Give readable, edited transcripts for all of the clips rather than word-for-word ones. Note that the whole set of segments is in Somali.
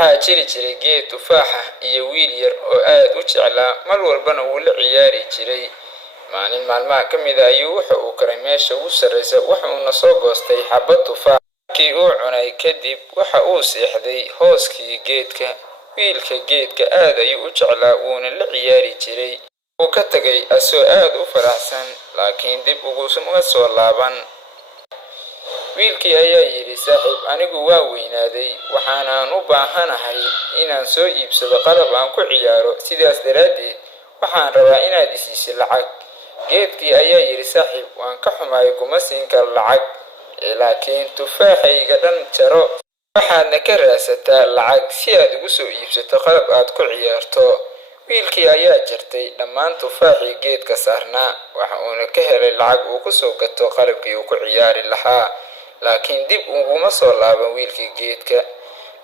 waxaa jiri jiray geed tufaaxa iyo wiil yar oo aad u jeclaa mar walbana wuu la ciyaari jiray. maalin maalmaha ka mid ah ayuu waxa uu koray meesha ugu sarreysa waxa uuna soo goostay xabad tufaax. markii uu cunay kadib waxa uu seexday hooskii geedka. wiilka geedka aad ayuu u jeclaa wuuna la ciyaari jiray. wuu ka tagay asoo aad u faraxsan laakiin dib uguma soo laaban. wiilkii ayaa yidhi, saaxiib, anigu waa weynaaday waxaanaan u baahanahay inaan soo iibsado qalab aan ku ciyaaro, sidaas daraaddeed waxaan rabaa inaad isiiso lacag. geedkii ayaa yidhi, saaxiib, waan ka xumahay kuma siin karo lacag, laakiin tufaaxayga dhan jaro waxaadna ka raadsataa lacag si aad ugu soo iibsato qalab aad ku ciyaarto. wiilkii ayaa jartay dhammaan tufaaxii geedka saarnaa waxa uuna ka helay lacag uu ku soo gato qalabkii uu ku ciyaari lahaa, laakiin dib uguma soo laaban wiilkii geedka.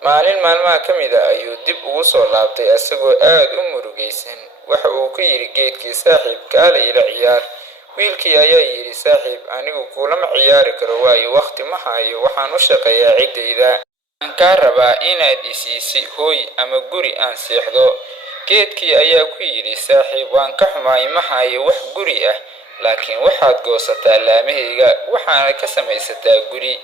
maalin maalmaha ka mid ah ayuu dib ugu soo laabtay asagoo aad u murugaysan. waxa uu ku yidhi geedkii, saaxiib, kaale ila ciyaar. wiilkii ayaa yidhi, saaxiib, anigu kulama ciyaari karo waayo waqti ma hayo, waxaan u shaqeeyaa ciddayda. waxaan kaa rabaa inaad isiisi hooy ama guri aan seexdo. geedkii ayaa ku yidhi, saaxiib, waan ka xumahay ma hayo wax guri ah, laakiin waxaad goosataa laamahayga waxaana ka samaysataa guri.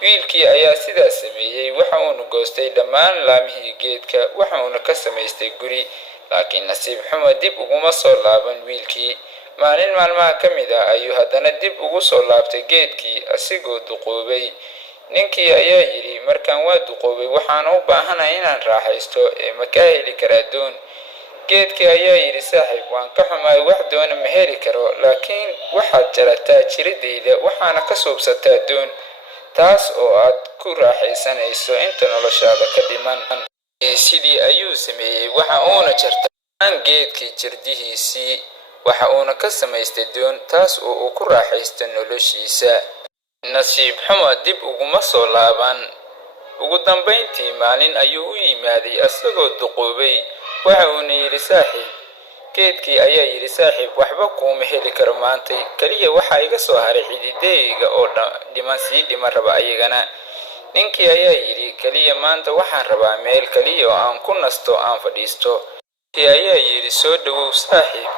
wiilkii ayaa sidaas sameeyey. waxa uuna goostay dhammaan laamihii geedka waxa uuna ka samaystay guri, laakiin nasiib xumo dib uguma soo laaban wiilkii. maalin maalmaha ka mid ah ayuu haddana dib ugu soo laabtay geedkii asigoo duqoobay. ninkii ayaa yidhi, markaan waa duqoobay waxaan u baahanahay inaan raaxaysto ma kaa heli karaa doon. geedkii ayaa yidhi, saaxiib, waan ka xumahay wax doona ma heli karo, laakiin waxaad jarataa jiridayda waxaana ka suubsataa doon, taas oo aad ku raaxaysanayso inta noloshaada ka dhiman. sidii ayuu sameeyey. waxa uuna jartay geedkii jirdihiisii waxa uuna ka samaystay doon, taas oo uu ku raaxaysto noloshiisa. nasiib xumo dib uguma soo laaban. ugu dambayntii maalin ayuu u yimaaday asagoo duqoobay. waxa uuna yidhi, saaxiib. geedkii ayaa yidhi, saaxiib, waxba kuuma heli karo maanta, keliya waxaa iga soo haray xididayga oo sii dhiman raba ayagana. ninkii ayaa yidhi, keliya maanta waxaan rabaa meel keliya oo aan ku nasto aan fadhiisto. ninkii ayaa yidhi, soo dhawow saaxiib,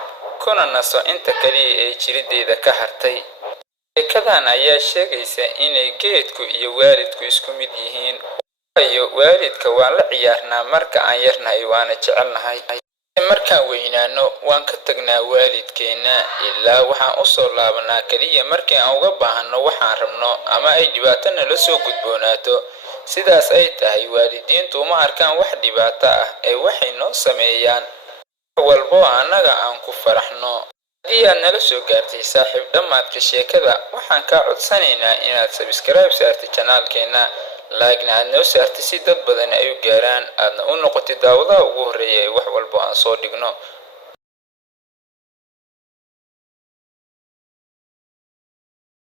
kuna naso inta keliya ee jirideyda ka hartay. sheekadan ayaa sheegaysa inay geedku iyo waalidku isku mid yihiin, waayo waalidka waan la ciyaarnaa marka aan yarnahay waana jecelnahay, markaan weynaano waan ka tagnaa waalidkeena ilaa waxaan u soo laabanaa keliya markii aan uga baahano waxaan rabno ama ay dhibaato nala soo gudboonaato. sidaas ay tahay waalidiintu uma arkaan wax dhibaato ah ee waxay noo sameeyaan wax walbo annaga aan ku faraxno. haddii aad nala soo gaartay saaxiib dhammaadka sheekada waxaan kaa codsanaynaa inaad subscribe saartay janaalkeena, like-na aad noo saartay si dad badan ay u gaaraan aadna u noqotay daawadaha ugu horreeya ee wax walbo aan soo dhigno.